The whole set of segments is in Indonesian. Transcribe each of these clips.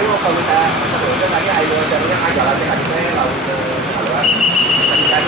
nếu mà không ta có thể cái này ai cho nó ai gọi cái hành cái đầu đó thành cái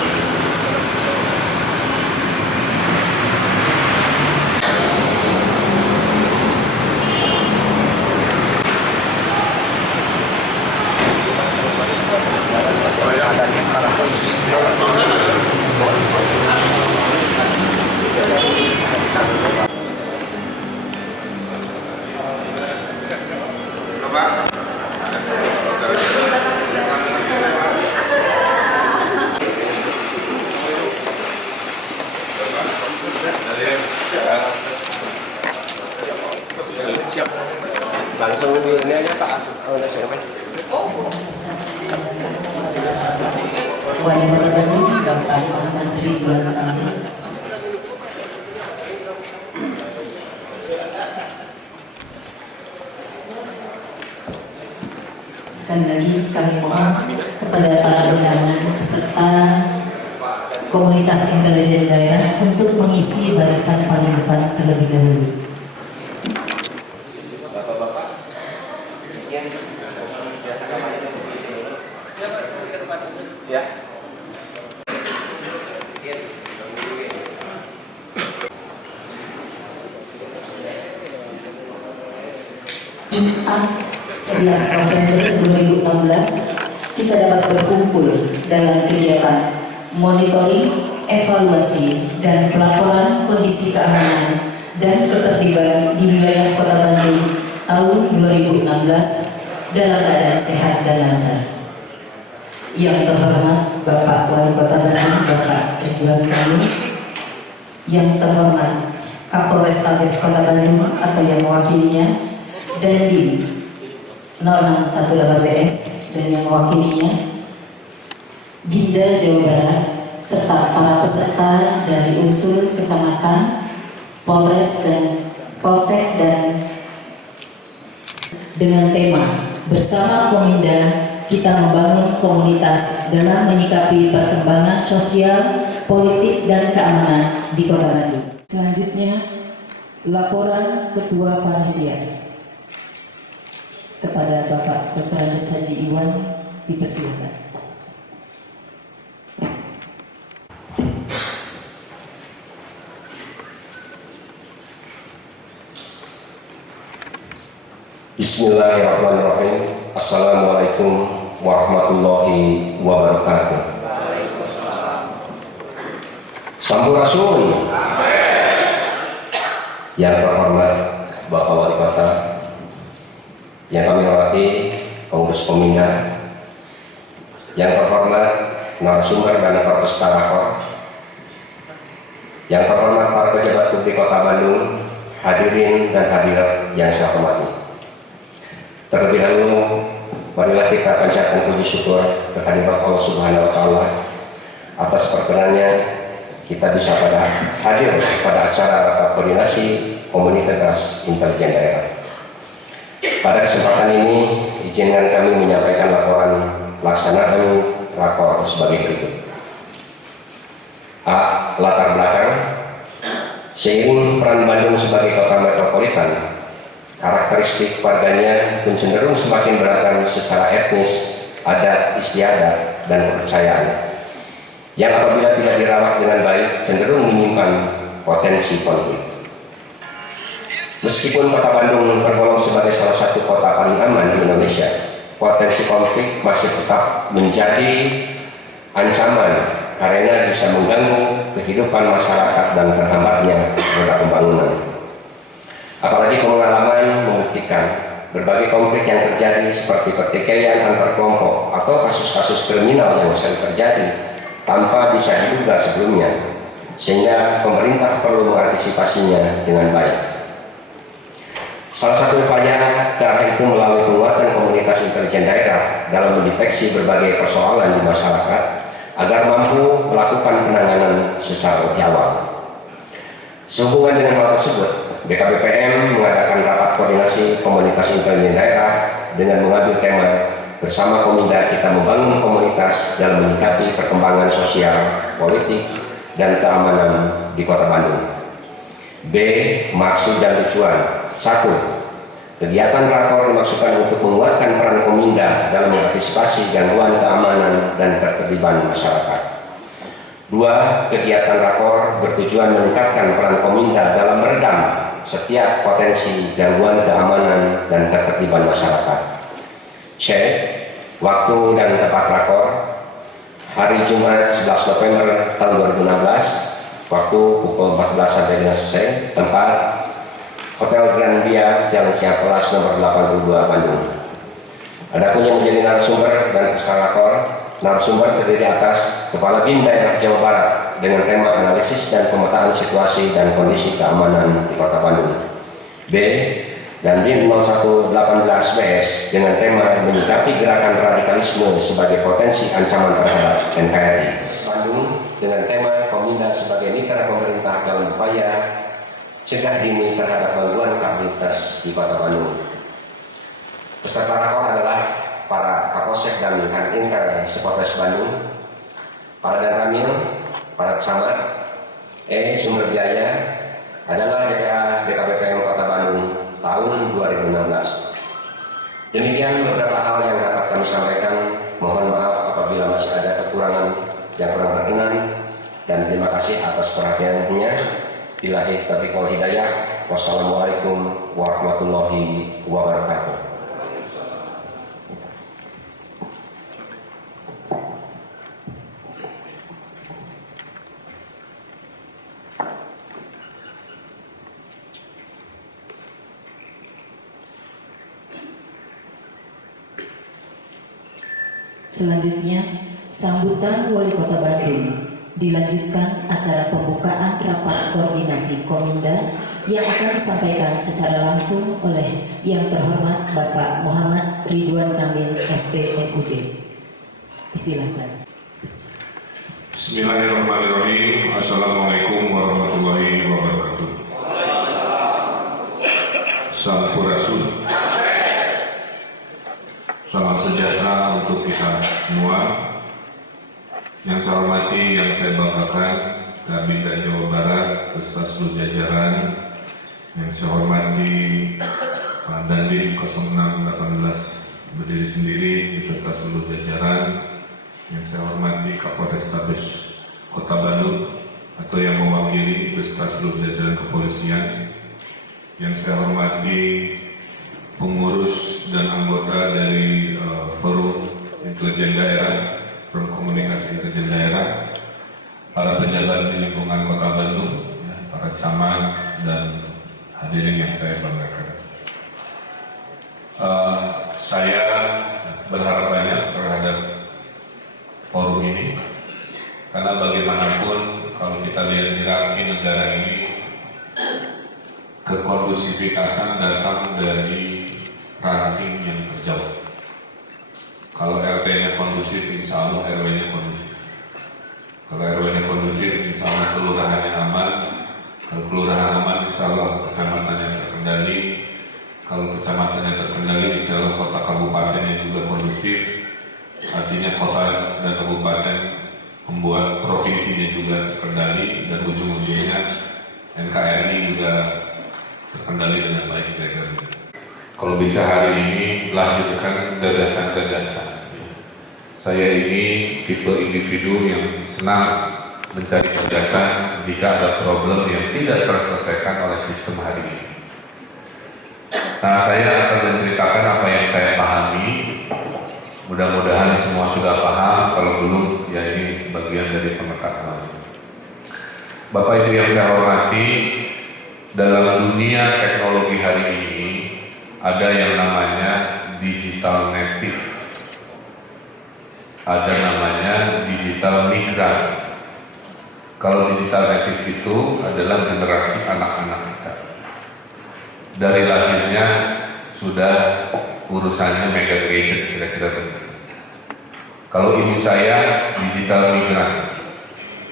langsung ini aja Pak siapa? Wali Kota Bandung Bapak Muhammad Ridwan Kamil. Sekali lagi kami mohon kepada para undangan serta komunitas intelijen daerah untuk mengisi barisan paling depan terlebih dahulu. Ya. Jumat 11 November 2016 kita dapat berkumpul dalam kegiatan monitoring, evaluasi, dan pelaporan kondisi keamanan dan ketertiban di wilayah Kota Bandung tahun 2016 dalam keadaan sehat dan lancar. Yang terhormat Bapak Wali Kota Bandung Bapak Ridwan Kamil, yang terhormat Kapolrestabes Kota Bandung atau yang mewakilinya, dan Dim 0618 BS dan yang mewakilinya, Binda Jawa Barat, serta para peserta dari unsur kecamatan, Polres dan Polsek, dan dengan tema bersama Kominda kita membangun komunitas dalam menyikapi perkembangan sosial, politik, dan keamanan di Kota Bandung. Selanjutnya, laporan Ketua Panitia kepada Bapak Dr. Andes Haji Iwan dipersilakan. Bismillahirrahmanirrahim. Assalamualaikum warahmatullahi wabarakatuh. Sampurasun. Yang terhormat Bapak Wali Kota, yang kami hormati pengurus Kominda, yang terhormat narasumber dan perpustakaan, yang terhormat para pejabat publik Kota Bandung, hadirin dan hadirat yang saya hormati. Terlebih dahulu, marilah kita panjatkan puji syukur kehadirat Allah Subhanahu wa Ta'ala atas perkenannya kita bisa hadir pada acara rapat koordinasi komunitas intelijen daerah. Pada kesempatan ini, izinkan kami menyampaikan laporan pelaksanaan rakor sebagai berikut. A. Latar belakang. Seiring peran Bandung sebagai kota metropolitan, karakteristik warganya pun cenderung semakin beragam secara etnis, adat, istiadat, dan kepercayaan, yang apabila tidak dirawat dengan baik cenderung menyimpan potensi konflik. Meskipun Kota Bandung tergolong sebagai salah satu kota paling aman di Indonesia, potensi konflik masih tetap menjadi ancaman karena bisa mengganggu kehidupan masyarakat dan terhambatnya roda pembangunan. Apalagi pengalaman membuktikan berbagai konflik yang terjadi seperti pertikaian antar kelompok atau kasus-kasus kriminal yang sering terjadi tanpa bisa diduga sebelumnya, sehingga pemerintah perlu mengantisipasinya dengan baik. Salah satu upaya ke arah itu melalui penguatan komunitas intelijen daerah dalam mendeteksi berbagai persoalan di masyarakat agar mampu melakukan penanganan secara lebih awal. Sehubungan dengan hal tersebut, BKBPM mengadakan rapat koordinasi komunitas intelijen daerah dengan mengambil tema bersama Kominda kita membangun komunitas dalam menyikapi perkembangan sosial, politik, dan keamanan di Kota Bandung. B. Maksud dan tujuan. 1. Kegiatan rakor dimaksudkan untuk menguatkan peran Kominda dalam mengantisipasi gangguan keamanan dan ketertiban masyarakat. 2. Kegiatan rakor bertujuan meningkatkan peran Kominda dalam meredam setiap potensi gangguan keamanan dan ketertiban masyarakat. C. Waktu dan tempat rakor. Hari Jumat 11 November tahun 2016, waktu pukul 14 sampai dengan selesai. Tempat Hotel Grandia, Jalan Ciamplas nomor 82 Bandung. Adapun yang menjadi narasumber dan peserta rakor, narasumber terdiri atas Kepala BIN Daerah Jawa Barat dengan tema analisis dan pemetaan situasi dan kondisi keamanan di Kota Bandung. B. Dan BIN 0118BS dengan tema menyikapi gerakan radikalisme sebagai potensi ancaman terhadap NKRI. Bandung dengan tema Kominda sebagai mitra pemerintah dalam upaya cegah dini terhadap gangguan keamanan di Kota Bandung. Peserta rakor adalah para Kapolsek dan Intel Sepolres Bandung, para Danramil, para camat. Sumber biaya adalah DPA BKBPM Kota Bandung tahun 2016. Demikian beberapa hal yang dapat kami sampaikan. Mohon maaf apabila masih ada kekurangan yang kurang berkenan, dan terima kasih atas perhatiannya. Billahi taufiq wal hidayah. Wassalamualaikum warahmatullahi wabarakatuh. Selanjutnya, sambutan Wali Kota Bandung. Dilanjutkan acara pembukaan rapat koordinasi Kominda yang akan disampaikan secara langsung oleh Yang Terhormat Bapak Muhammad Ridwan Kamil SPMUD. Silakan. Bismillahirrahmanirrahim. Assalamualaikum warahmatullahi wabarakatuh. Sampurasun. Salam sejahtera untuk kita semua. Yang saya hormati, yang saya banggakan, Kabinda Jawa Barat beserta seluruh jajaran. Yang saya hormati Pak Dandim 0618 berdiri sendiri beserta seluruh jajaran. Yang saya hormati Kapolrestabes Kota Bandung atau yang mewakili beserta seluruh jajaran kepolisian. Yang saya hormati pengurus dan anggota dari Forum Intelijen Daerah, Forum Komunikasi Intelijen Daerah, para pejabat di lingkungan Kota Bandung, para camat dan hadirin yang saya banggakan. Saya berharap banyak terhadap forum ini, karena bagaimanapun kalau kita lihat hierarki negara ini, kekondusifikasan datang dari ranting yang terjauh. Kalau RT-nya kondusif, insya Allah RW-nya kondusif. Kalau RW-nya kondusif, insya Allah kelurahannya aman. Kalau kelurahan aman, insya Allah kecamatannya terkendali. Kalau kecamatannya terkendali, insya Allah kota kabupatennya juga kondusif. Artinya kota dan kabupaten membuat provinsinya juga terkendali, dan ujung-ujungnya NKRI juga terkendali dengan baik. Kalau bisa hari ini lanjutkan gagasan-gagasan. Saya ini tipe individu yang senang mencari gagasan jika ada problem yang tidak terselesaikan oleh sistem hari ini. Nah, saya akan menceritakan apa yang saya pahami. Mudah-mudahan semua sudah paham. Kalau belum, ya ini bagian dari pengetahuan. Bapak Ibu yang saya hormati, dalam dunia teknologi hari ini ada yang namanya digital native, ada namanya digital migran. Kalau digital native itu adalah generasi anak-anak kita. Dari lahirnya sudah urusannya megang gadget, kira-kira begitu. Kalau ibu saya digital migran,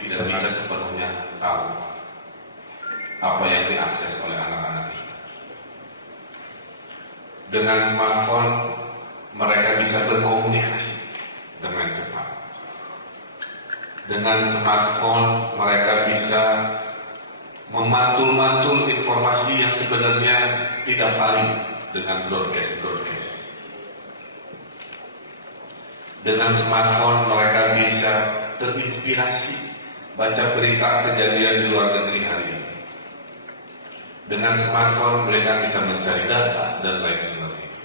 tidak bisa sepenuhnya tahu apa yang diakses oleh anak-anak kita. Dengan smartphone mereka bisa berkomunikasi dengan cepat. Dengan smartphone mereka bisa memantul-mantul informasi yang sebenarnya tidak valid dengan broadcast. Dengan smartphone mereka bisa terinspirasi baca berita kejadian di luar negeri hari ini. Dengan smartphone mereka bisa mencari data dan lain sebagainya.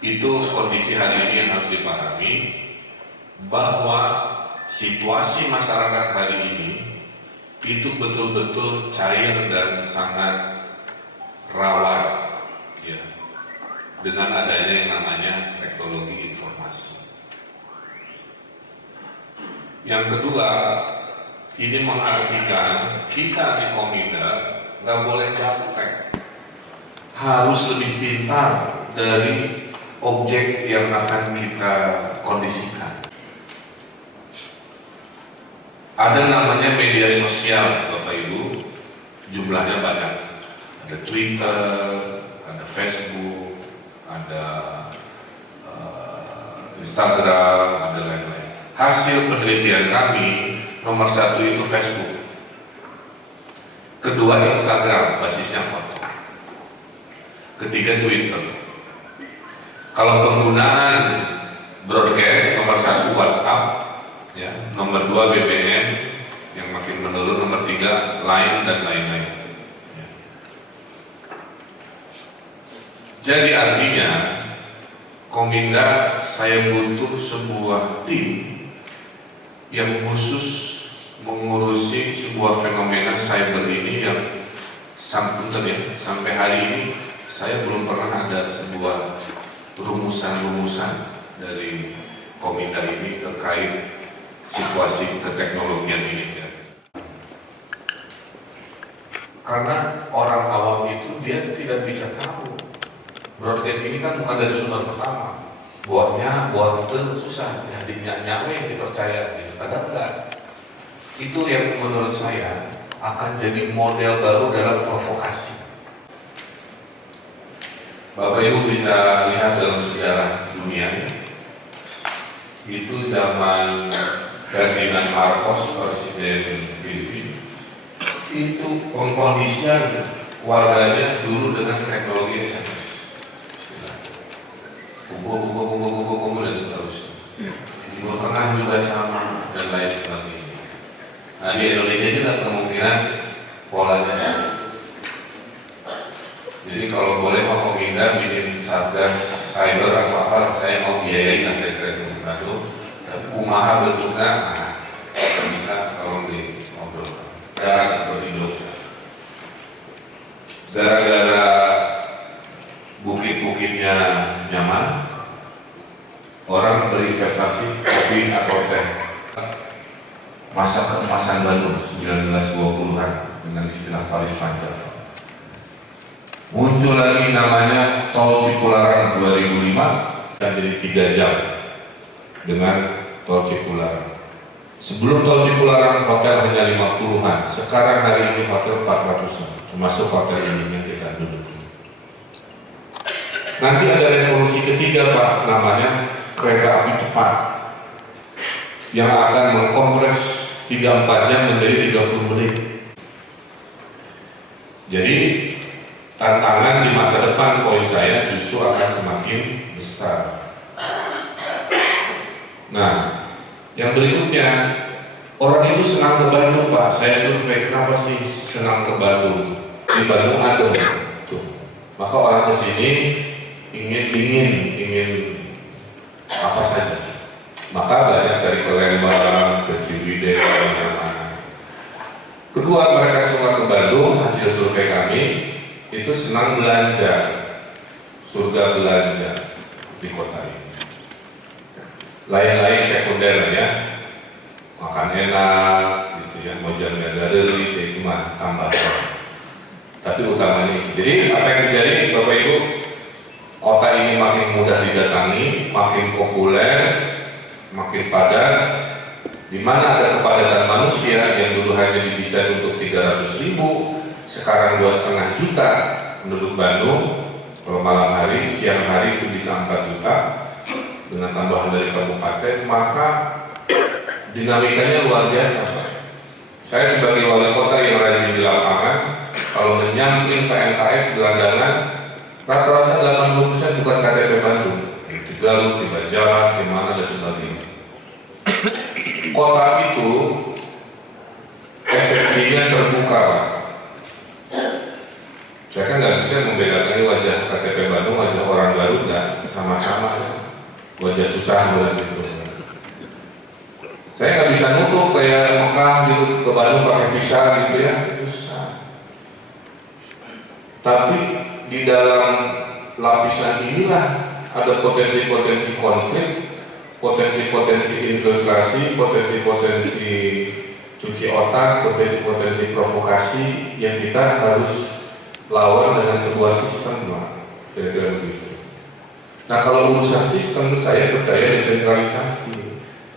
Itu kondisi hari ini yang harus dipahami, bahwa situasi masyarakat hari ini itu betul-betul cair dan sangat rawan, ya, dengan adanya yang namanya teknologi informasi. Yang kedua, ini mengartikan kita di Kominda nggak boleh gaptek, harus lebih pintar dari objek yang akan kita kondisikan. Ada namanya media sosial, Bapak Ibu, jumlahnya banyak. Ada Twitter, ada Facebook, ada Instagram, ada lain-lain. Hasil penelitian kami, nomor 1 itu Facebook, kedua Instagram, basisnya foto, ketiga Twitter. Kalau penggunaan broadcast, nomor 1 WhatsApp, ya, nomor 2 BBM yang makin menurun, nomor 3 Line dan lain-lain. Ya. Jadi artinya Kominda saya butuh sebuah tim yang khusus mengurusi sebuah fenomena cyber ini yang sampai hari ini saya belum pernah ada sebuah rumusan-rumusan dari Kominda ini terkait situasi keteknologian ini. Karena orang awam itu dia tidak bisa tahu. Broadcast ini kan bukan dari sumber pertama. Buahnya, buah itu susah, ya nyawe dipercaya gitu. Padahal enggak. Itu yang menurut saya akan jadi model baru dalam provokasi. Bapak Ibu bisa lihat dalam sejarah dunia, itu zaman Ferdinand Marcos, Presiden Filipina, itu pengkondisian warganya dulu dengan teknologi SMS. Kumpul dan seterusnya. Di Timur Tengah juga sama dan lain sebagainya. Nah, di Indonesia juga kemungkinan polanya sama. Jadi kalau boleh Pak Kominda bikin satgas cyber atau apa, saya mau biayain kira-kira itu. Tapi kumaha bentuknya, nah, bisa tolong diobrolkan. Cara seperti Jogja. Gara-gara bukit-bukitnya nyaman, orang berinvestasi kopi atau teh. Masa keemasan Bandung 1920-an dengan istilah Paris Pancar. Muncul lagi namanya Tol Cipularang 2005 dan jadi 3 jam dengan Tol Cipularang. Sebelum Tol Cipularang hotel hanya 50-an, sekarang hari ini hotel 400-an, termasuk hotel ini yang kita duduk. Nanti ada revolusi ketiga Pak, namanya kereta api cepat yang akan mengkompres 3-4 jam menjadi 30 menit. Jadi tantangan di masa depan poin saya justru akan semakin besar. Nah, yang berikutnya, orang itu senang ke Bandung Pak. Saya survei, kenapa sih senang ke Bandung? Di Bandung ada tuh. Maka orang ke sini ingin apa saja. Maka banyak dari ke Lembang, ke Ciwidey, mana-mana. Kedua, mereka semua ke Bandung, hasil survei kami itu senang belanja, surga belanja di kota ini. Lain-lain sekunder ya, makan enak, gitu ya, mau jalan galeri, itu mah tambah. Tapi utamanya, jadi apa yang terjadi, Bapak Ibu, kota ini makin mudah didatangi, makin populer, makin padat. Di mana ada kepadatan manusia yang dulu hanya didesain untuk 300.000, sekarang 2,5 juta penduduk Bandung. Kalau malam hari, siang hari itu bisa 4 juta dengan tambahan dari kabupaten, maka dinamikanya luar biasa. Saya sebagai wali kota yang rajin di lapangan, Kalau menyamping PNKS gelandangan, rata-rata 80% bukan KTP Bandung. Di Garut, di Banjaran, di mana dan sebagainya. Kota itu esensinya terbuka. Saya kan nggak bisa membedakan ini wajah KTP Bandung, wajah orang Garut, dan sama-sama ya. Wajah susah buat itu. Saya nggak bisa nutup kayak Mekah gitu ke Bandung pakai visa gitu ya, itu susah. Tapi di dalam lapisan inilah ada potensi-potensi konflik, potensi-potensi infiltrasi, potensi-potensi cuci otak, potensi-potensi provokasi yang kita harus lawan dengan sebuah sistem, kira-kira begitu. Nah, kalau urusan sistem, saya percaya desentralisasi.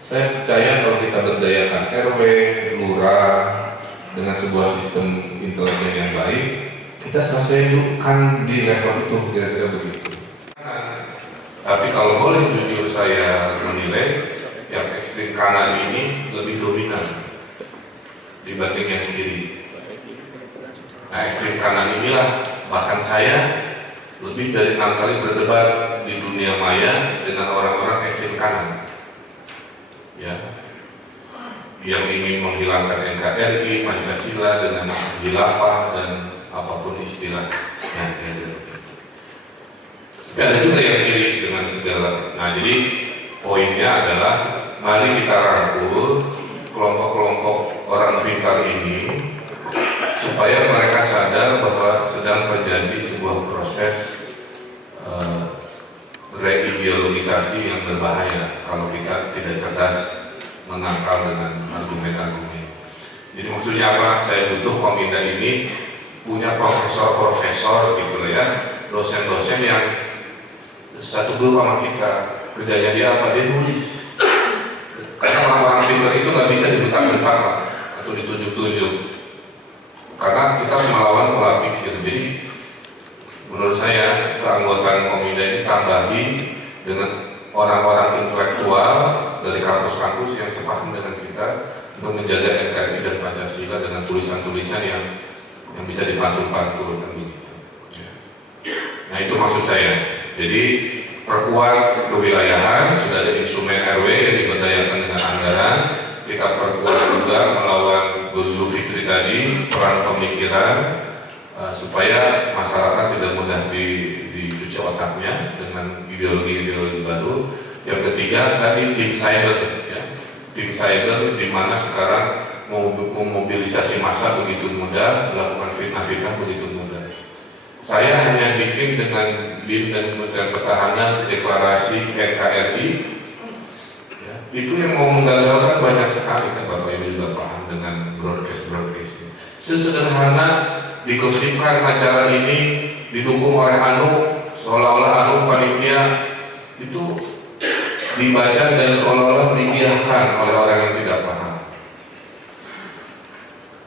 Saya percaya kalau kita berdayakan RW, lurah dengan sebuah sistem intelijen yang baik, kita selesaikan di level itu, kira-kira begitu. Tapi kalau boleh jujur saya menilai, yang ekstrem kanan ini lebih dominan dibanding yang kiri. Nah, ekstrem kanan inilah bahkan saya lebih dari 6 kali berdebat di dunia maya dengan orang-orang ekstrem kanan, ya, yang ingin menghilangkan NKRI, Pancasila dengan khilafah dan apapun istilahnya. Tapi ada juga yang kiri dengan segala. Nah, jadi poinnya adalah mari kita rangkul kelompok-kelompok orang pintar ini supaya mereka sadar bahwa sedang terjadi sebuah proses reideologisasi yang berbahaya kalau kita tidak cerdas menangkal dengan argumen-argumen. Jadi maksudnya apa? Saya butuh Kominda ini punya profesor-profesor gitu lah ya, dosen-dosen yang satu grup sama kita. Kerjanya dia apa? Dia nulis. Karena orang-orang pintar itu nggak bisa dibentak-bentak atau ditunjuk-tunjuk. Karena kita melawan pola pikir. Jadi menurut saya keanggotaan Kominda ini tambahin dengan orang-orang intelektual dari kampus-kampus yang sepaham dengan kita untuk menjaga NKRI dan Pancasila dengan tulisan-tulisan yang bisa dipantul-pantul kan begitu. Nah, itu maksud saya. Jadi perkuat kewilayahan, sudah ada instrumen RW yang diberdayakan dengan anggaran. Kita perkuat juga melawan Gus Zulfikri tadi, peran pemikiran supaya masyarakat tidak mudah dicuci otaknya dengan ideologi-ideologi baru. Yang ketiga tadi tim cyber, ya. Tim cyber di mana sekarang memobilisasi massa begitu mudah, melakukan fitnah-fitnah begitu mudah. Saya hanya bikin dengan BIN dan Kementerian Pertahanan deklarasi NKRI, ya, itu yang mau menggagalkan banyak sekali kan Bapak Ibu juga paham dengan broadcast. Sesederhana digosipkan acara ini didukung oleh seolah-olah panitia itu dibaca dan seolah-olah diiyakan oleh orang yang tidak paham.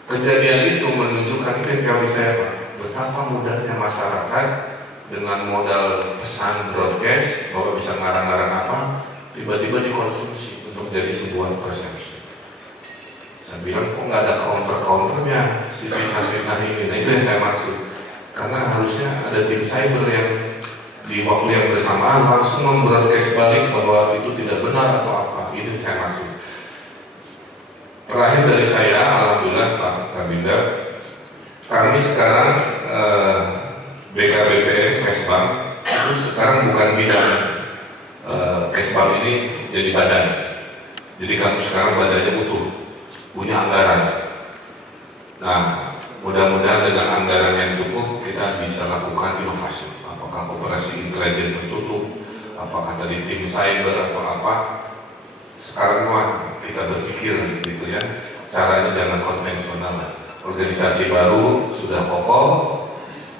Kejadian itu menunjukkan kami saya betapa mudahnya masyarakat dengan modal pesan broadcast bahwa bisa ngarang-ngarang apa, tiba-tiba dikonsumsi untuk jadi sebuah persepsi. Saya bilang kok nggak ada counter-counternya si fitnah-fitnah ini. Nah, itu yang saya maksud. Karena harusnya ada tim cyber yang di waktu yang bersamaan langsung membroadcast balik bahwa itu tidak benar atau apa. Itu yang saya maksud. Terakhir dari saya, alhamdulillah Pak Kabinda, kami sekarang BKBPM Kesbang itu sekarang bukan bidang Kesbang ini jadi badan. Jadi kami sekarang badannya utuh, punya anggaran. Nah, mudah-mudahan dengan anggaran yang cukup kita bisa lakukan inovasi. Apakah operasi intelijen tertutup, apakah tadi tim cyber atau apa. Sekarang mah kita berpikir gitu ya, caranya jangan konvensional lah. Organisasi baru sudah kokoh,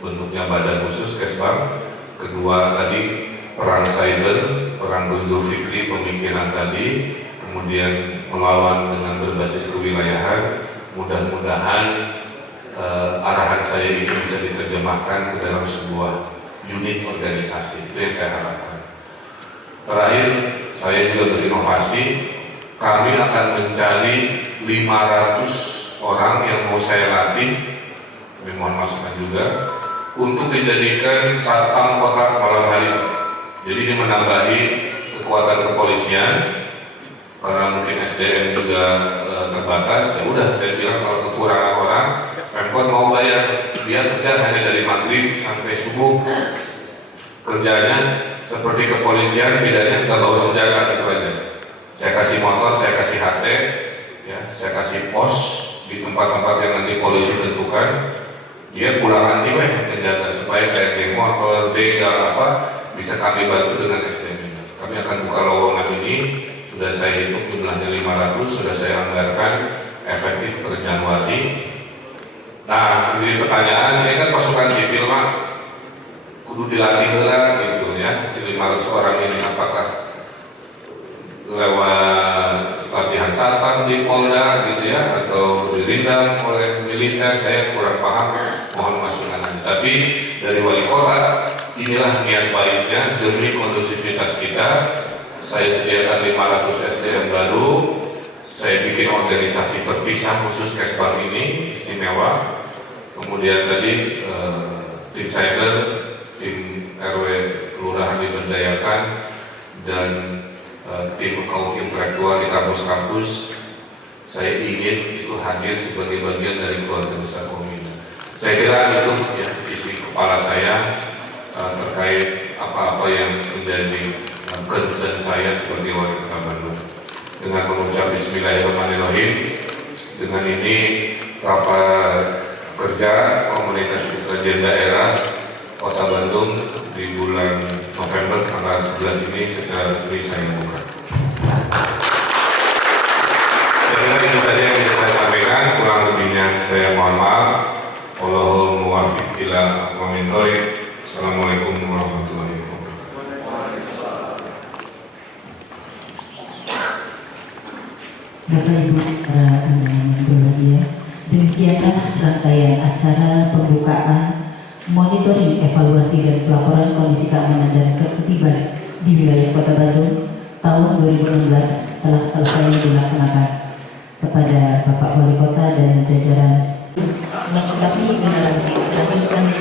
bentuknya badan khusus Kesbang. Kedua tadi perang cyber, perang Gus Zulfikri, pemikiran tadi, kemudian melawan dengan berbasis kewilayahan. Mudah-mudahan arahan saya ini bisa diterjemahkan ke dalam sebuah unit organisasi. Itu yang saya harapkan. Terakhir, saya juga berinovasi. Kami akan mencari 500 orang yang mau saya latih kami mohon masukan juga untuk dijadikan satpam kota malam hari. Jadi ini menambahi kekuatan kepolisian karena mungkin SDM juga terbatas. Ya udah, saya bilang kalau kekurangan orang, Pemkot mau bayar, dia kerja hanya dari maghrib sampai subuh. Kerjanya seperti kepolisian, bedanya nggak bawa senjata, itu aja. Saya kasih motor, saya kasih HT, ya, saya kasih pos di tempat-tempat yang nanti polisi tentukan. Dia pulang nanti menjaga supaya kayak geng motor, begal apa bisa kami bantu dengan SDM. Kami akan buka lowongan ini, sudah saya hitung jumlahnya 500, sudah saya anggarkan efektif per Januari. Nah, jadi pertanyaan, ini kan pasukan sipil mah kudu dilatih lah gitu ya, si 500 orang ini apakah lewat latihan satpam di Polda gitu ya, atau dirindam oleh militer, saya kurang paham, mohon masukan aja. Tapi dari wali kota, inilah niat baiknya demi kondusivitas kita. Saya sediakan 500 SDM baru, saya bikin organisasi terpisah khusus Kesbang ini, istimewa. Kemudian tadi tim cyber, tim RW kelurahan diberdayakan, dan tim kaum intelektual di kampus-kampus. Saya ingin itu hadir sebagai bagian dari keluarga besar Kominda. Saya kira itu ya isi kepala saya terkait apa-apa yang menjadi concern saya sebagai wali kota Bandung. Dengan mengucap Bismillahirrahmanirrahim, dengan ini rapat kerja komunitas intelijen daerah Kota Bandung di bulan November tanggal 11 ini secara resmi saya buka. Saya kira itu saja yang bisa saya sampaikan, kurang lebihnya saya mohon maaf. Wallahul muwaffiq ila aqwamit thoriq. Assalamualaikum warahmatullahi wabarakatuh. Bapak Ibu para undangan yang berbahagia, demikianlah rangkaian acara pembukaan monitoring, evaluasi dan pelaporan kondisi keamanan dan ketertiban di wilayah Kota Bandung tahun 2016 telah selesai dilaksanakan. Kepada Bapak Wali Kota dan jajaran menyikapi generasi terakhir kami